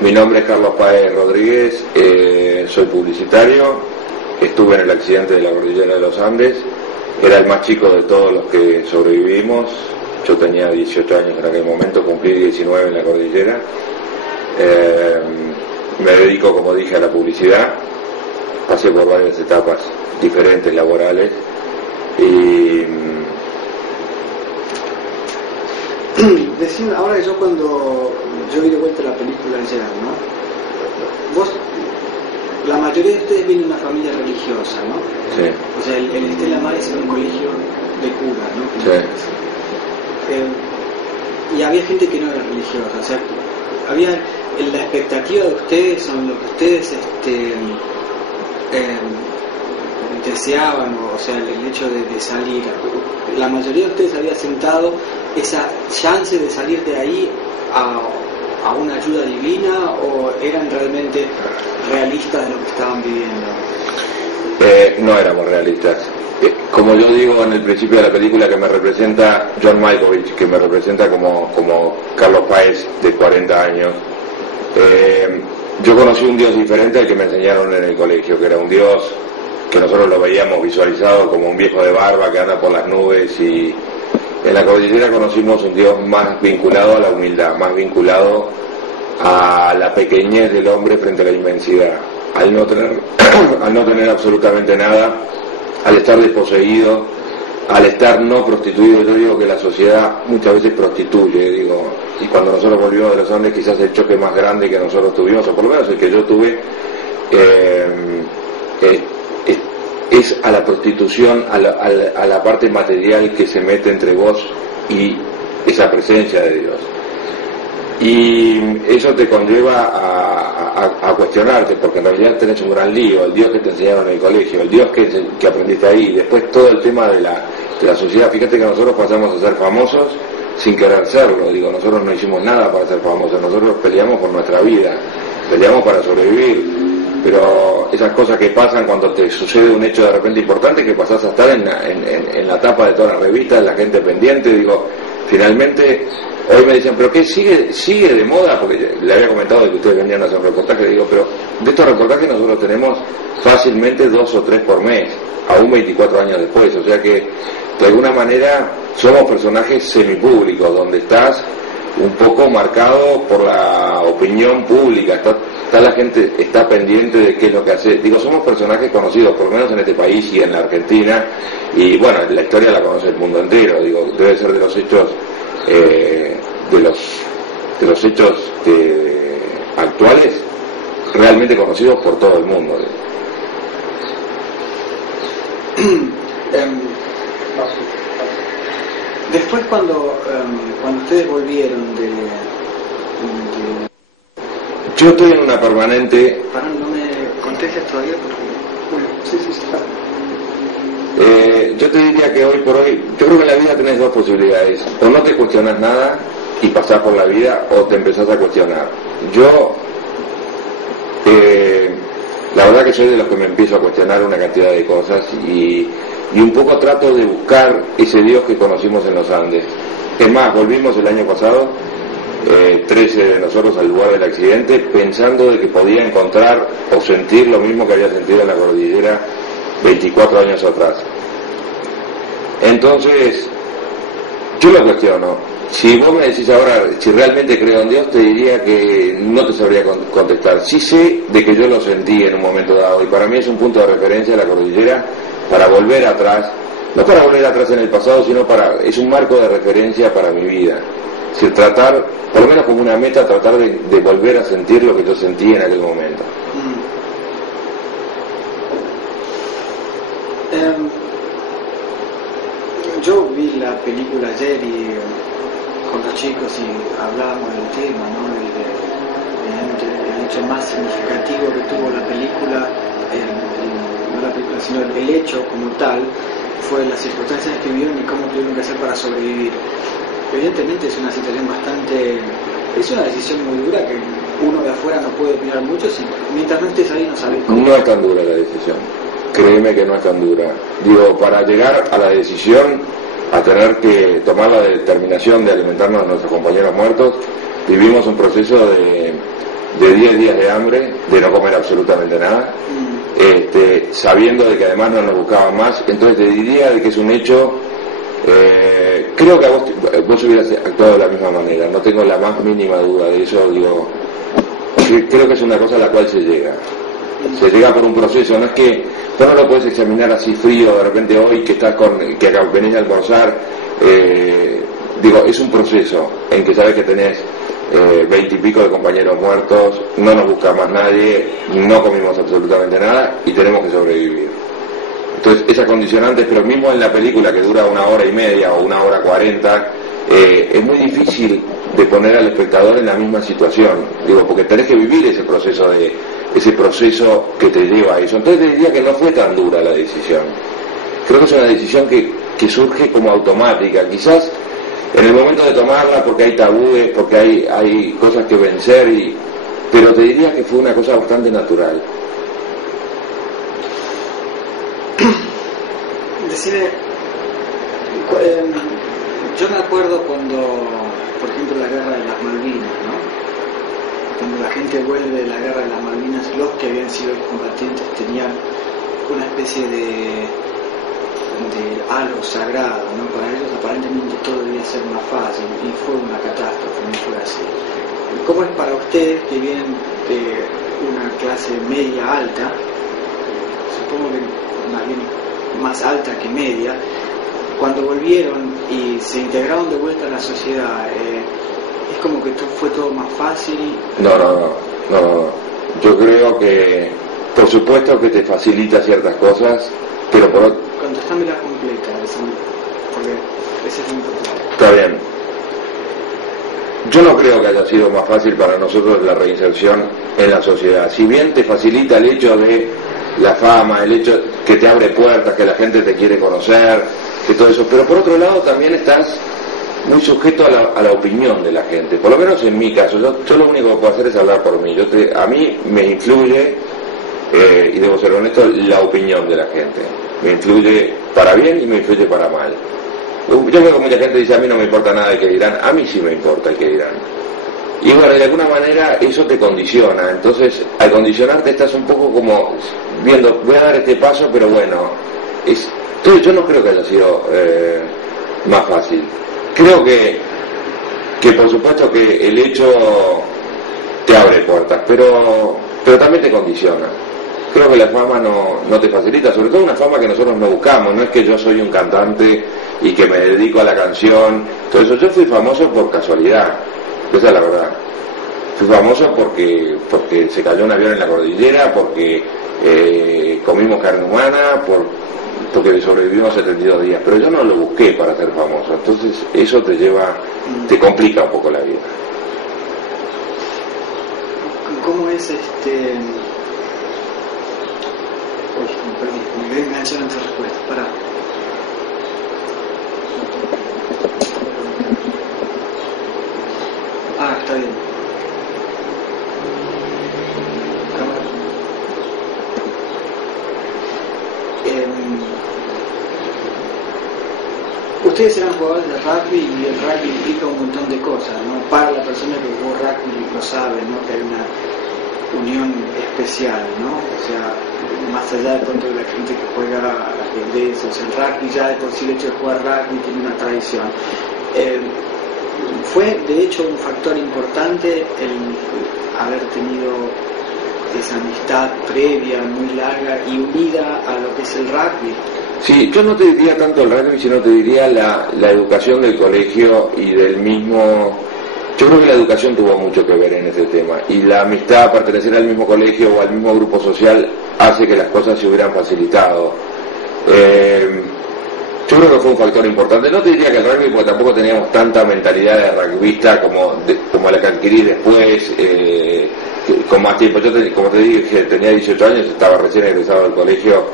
Mi nombre es Carlos Páez Rodríguez, soy publicitario, estuve en el accidente de la cordillera de los Andes, era el más chico de todos los que sobrevivimos, yo tenía 18 años en aquel momento, cumplí 19 en la cordillera, me dedico, como dije, a la publicidad, pasé por varias etapas diferentes laborales y... Decime, ahora yo cuando yo vi de vuelta la película ayer, ¿no? Vos, la mayoría de ustedes vienen de una familia religiosa, ¿no? Sí. O sea, el Estela Maris era un colegio de cura, ¿no? Sí. Y había gente que no era religiosa, o sea, había la expectativa de ustedes, o lo que ustedes deseaban, o sea, el hecho de salir. La mayoría de ustedes había sentado esa chance de salir de ahí a una ayuda divina, o eran realmente realistas de lo que estaban viviendo. No éramos realistas. Como yo digo en el principio de la película, que me representa John Malkovich, que me representa como Carlos Páez de 40 años, yo conocí un Dios diferente al que me enseñaron en el colegio, que era un Dios que nosotros lo veíamos visualizado como un viejo de barba que anda por las nubes, y en la cordillera conocimos un Dios más vinculado a la humildad, más vinculado a la pequeñez del hombre frente a la inmensidad, al no tener absolutamente nada, al estar desposeído, al estar no prostituido. Yo digo que la sociedad muchas veces prostituye, y cuando nosotros volvimos de los Andes, quizás el choque más grande que nosotros tuvimos, o por lo menos el que yo tuve, es a la prostitución, a la parte material que se mete entre vos y esa presencia de Dios. Y eso te conlleva a cuestionarte, porque en realidad tenés un gran lío, el Dios que te enseñaron en el colegio, el Dios que aprendiste ahí, después todo el tema de la sociedad. Fíjate que nosotros pasamos a ser famosos sin querer serlo, nosotros no hicimos nada para ser famosos, nosotros peleamos por nuestra vida, peleamos para sobrevivir. Pero esas cosas que pasan cuando te sucede un hecho de repente importante, que pasás a estar en la tapa de todas las revistas, la gente pendiente, finalmente, hoy me dicen, ¿pero qué sigue de moda? Porque le había comentado de que ustedes venían a hacer un reportaje, pero de estos reportajes nosotros tenemos fácilmente 2 o 3 por mes, aún 24 años después, o sea que de alguna manera somos personajes semipúblicos, donde estás un poco marcado por la opinión pública, está la gente está pendiente de qué es lo que hace. Somos personajes conocidos, por lo menos en este país y en la Argentina, y bueno, la historia la conoce el mundo entero, debe ser de los hechos de los hechos actuales realmente conocidos por todo el mundo. Después cuando ustedes volvieron de... Yo estoy en una permanente... No me contestes todavía porque... Bueno, sí. Yo te diría que hoy por hoy, yo creo que en la vida tenés 2 posibilidades: o no te cuestionas nada y pasás por la vida, o te empezás a cuestionar. Yo, la verdad que soy de los que me empiezo a cuestionar una cantidad de cosas, y un poco trato de buscar ese Dios que conocimos en los Andes. Es más, volvimos el año pasado, 13 de nosotros, al lugar del accidente, pensando de que podía encontrar o sentir lo mismo que había sentido en la cordillera 24 años atrás. Entonces, yo lo cuestiono. Si vos me decís ahora si realmente creo en Dios, te diría que no te sabría contestar. Sí sé de que yo lo sentí en un momento dado, y para mí es un punto de referencia la cordillera para volver atrás, no para volver atrás en el pasado, sino es un marco de referencia para mi vida. Si tratar, por lo menos como una meta, tratar de volver a sentir lo que yo sentí en aquel momento. Yo vi la película ayer y con los chicos y hablábamos del tema, ¿no? El hecho más significativo que tuvo la película, no la película, sino el hecho como tal, fue las circunstancias que vivieron y cómo tuvieron que hacer para sobrevivir. Evidentemente es una situación es una decisión muy dura que uno de afuera no puede opinar mucho, mientras no estés ahí no sabes cómo. No es tan dura la decisión, créeme que no es tan dura. Para llegar a la decisión, a tener que tomar la determinación de alimentarnos a nuestros compañeros muertos, vivimos un proceso de 10 días de hambre, de no comer absolutamente nada, sabiendo de que además no nos buscaban más. Entonces te diría de que es un hecho, creo que vos hubieras actuado de la misma manera, no tengo la más mínima duda de eso. Digo, creo que es una cosa a la cual se llega por un proceso. No es que vos no lo puedes examinar así frío de repente hoy que estás que venís a almorzar. Digo, es un proceso en que sabes que tenés 20 y pico de compañeros muertos, no nos busca más nadie, no comimos absolutamente nada y tenemos que sobrevivir. Entonces esas condicionantes, pero mismo en la película que dura 1 hora y media o 1 hora 40, es muy difícil de poner al espectador en la misma situación, digo, porque tenés que vivir ese proceso que te lleva a eso. Entonces te diría que no fue tan dura la decisión, creo que es una decisión que surge como automática, quizás en el momento de tomarla porque hay tabúes, porque hay cosas que vencer, pero te diría que fue una cosa bastante natural. Decime, yo me acuerdo cuando, por ejemplo, la guerra de las Malvinas, ¿no? Cuando la gente vuelve de la guerra de las Malvinas, los que habían sido combatientes tenían una especie de halo sagrado, ¿no? Para ellos aparentemente todo debía ser más fácil y fue una catástrofe, no fue así. ¿Cómo es para ustedes que vienen de una clase media alta, supongo que más bien más alta que media, cuando volvieron y se integraron de vuelta a la sociedad, es como que fue todo más fácil? No. Yo creo que por supuesto que te facilita ciertas cosas, pero contestámela completa, porque ese es muy importante. Está bien. Yo no creo que haya sido más fácil para nosotros la reinserción en la sociedad. Si bien te facilita el hecho de la fama, el hecho que te abre puertas, que la gente te quiere conocer, que todo eso, pero por otro lado también estás muy sujeto a la opinión de la gente. Por lo menos en mi caso, yo lo único que puedo hacer es hablar por mí. A mí me influye, y debo ser honesto, la opinión de la gente. Me influye para bien y me influye para mal. Yo veo que mucha gente dice, a mí no me importa nada de qué dirán. A mí sí me importa el que dirán. Y bueno, de alguna manera eso te condiciona. Entonces, al condicionarte estás un poco como viendo, voy a dar este paso, pero bueno, entonces yo no creo que haya sido más fácil. Creo que por supuesto que el hecho te abre puertas, pero también te condiciona. Creo que la fama no te facilita, sobre todo una fama que nosotros no buscamos. No es que yo soy un cantante y que me dedico a la canción, todo eso. Yo fui famoso por casualidad, esa es la verdad. Fui famoso porque se cayó un avión en la cordillera, porque comimos carne humana, porque sobrevivimos 72 días, pero yo no lo busqué para ser famoso. Entonces eso te complica un poco la vida. ¿Cómo es me voy a enganchar en tu respuesta, pará. Está bien. Ustedes eran jugadores de rugby y el rugby implica un montón de cosas, ¿no? Para la persona que jugó rugby lo sabe, ¿no? Que hay una unión especial, ¿no? O sea, más allá de pronto de la gente que juega ajedrez, o sea, el rugby ya de por sí el hecho de jugar rugby tiene una tradición. Fue de hecho un factor importante el haber tenido esa amistad previa, muy larga y unida a lo que es el rugby. Sí, yo no te diría tanto el rugby, sino te diría la educación del colegio y del mismo. Yo creo que la educación tuvo mucho que ver en este tema, y la amistad, pertenecer al mismo colegio o al mismo grupo social hace que las cosas se hubieran facilitado. Yo creo que fue un factor importante. No te diría que el rugby, porque tampoco teníamos tanta mentalidad de rugbyista como la que adquirí después, con más tiempo. Yo, como te dije, tenía 18 años, estaba recién egresado del colegio,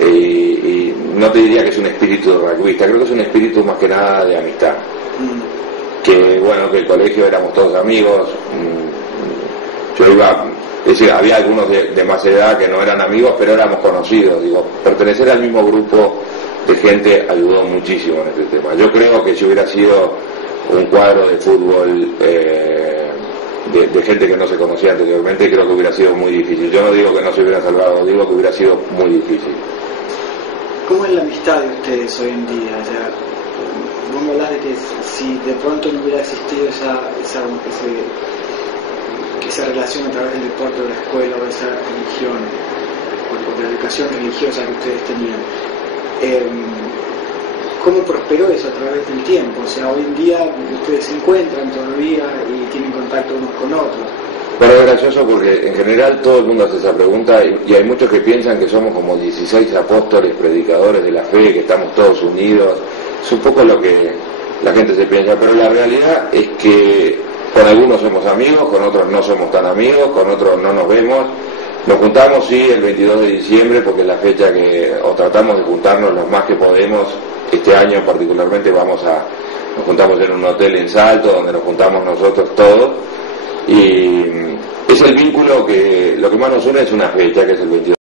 y no te diría que es un espíritu de rugbyista, creo que es un espíritu más que nada de amistad. Que bueno, que el colegio éramos todos amigos. Yo iba, es decir, había algunos de más edad que no eran amigos, pero éramos conocidos. Digo, pertenecer al mismo grupo de gente ayudó muchísimo en este tema. Yo creo que si hubiera sido un cuadro de fútbol de gente que no se conocía anteriormente, creo que hubiera sido muy difícil. Yo no digo que no se hubiera salvado, digo que hubiera sido muy difícil. ¿Cómo es la amistad de ustedes hoy en día? O sea, vos me hablas de que si de pronto no hubiera existido esa relación a través del deporte o de la escuela o de esa religión, o de la educación religiosa que ustedes tenían, ¿cómo prosperó eso a través del tiempo? O sea, hoy en día ustedes se encuentran todavía y tienen contacto unos con otros. Bueno, es gracioso porque en general todo el mundo hace esa pregunta y hay muchos que piensan que somos como 16 apóstoles, predicadores de la fe, que estamos todos unidos. Es un poco lo que la gente se piensa, pero la realidad es que con algunos somos amigos, con otros no somos tan amigos, con otros no nos vemos. Nos juntamos, sí, el 22 de diciembre, porque es la fecha o tratamos de juntarnos lo más que podemos. Este año particularmente nos juntamos en un hotel en Salto, donde nos juntamos nosotros todos, y es el vínculo lo que más nos une es una fecha, que es el 22.